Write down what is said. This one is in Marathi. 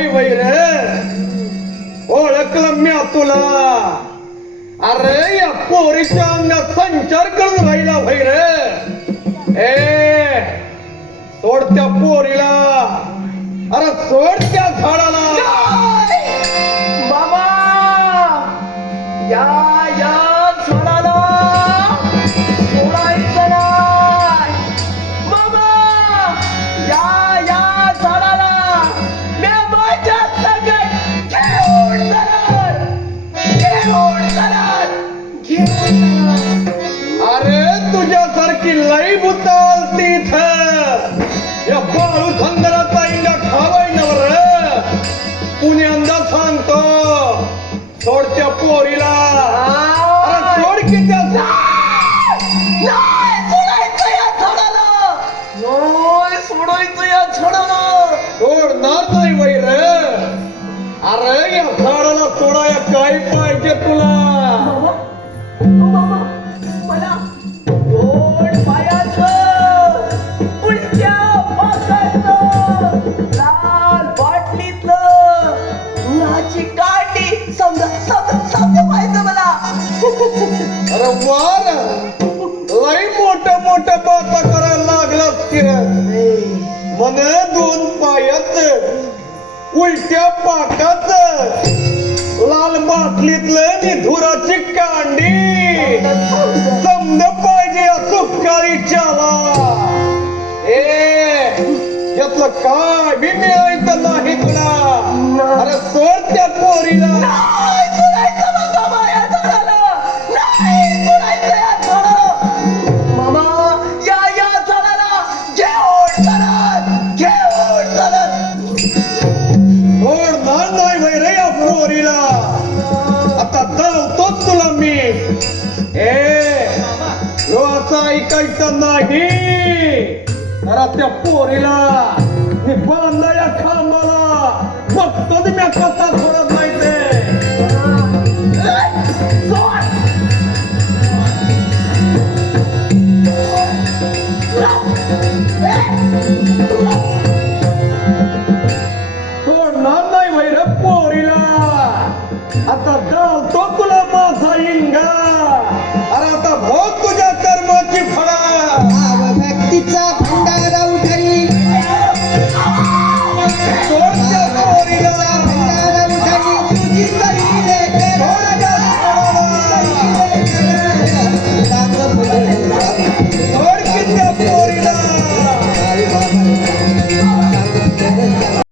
नाही वैर ओळखलं मी तुला. अरे या पोरीच्या अंगात संचार करून राहिला वैर. ए सोड त्या पोरीला. अरे सोड त्या झाडाला. बाबा या झाडाला सोडायचं नाही. बाबा या झाडाला मी माझ्या संगत घेऊन जाणार. अरे तुझ्यासारखी लई भूताल तीथ या बाळू धंदराचा इंगा खावाय नवर. पुण्यांदा सांगतो सोड त्या पोरीला. अरे सोड की त्या सोडायचं या झाडाला. सोडणार नाही वैर. अरे या झाडाला सोडाया काय पाहिजे तुला. मला गोड पायाचं, उलट्या पाकाचं, लाल बाटलीतलं दुधाची काठी समजा पाहिजे मला. अरे वार लई मोठं बाता करायला लागलास की रे. मन दोन पायात उलट्या पाकात लाल बाटलीतलं निधुराची कांडी समज पाहिजे सुखारी चाला. यातलं काय बी मिळायचं नाही तुला. अरे सोड त्या पोरीला. सोडणार नाही वैर या पोरीला. आता धावतोच तुला मी. ह्यो असं ऐकायचं नाही. अरे त्या पोरीला मी बांधला या खांबाला. बघतो मी कसा सोडत नाही ते. सोडणार नाही वैर पोरीला. आता धावतो तुला माझा इंगा. अरे आता भोग तुझ्या कर्माची फळा. व्यक्तीचा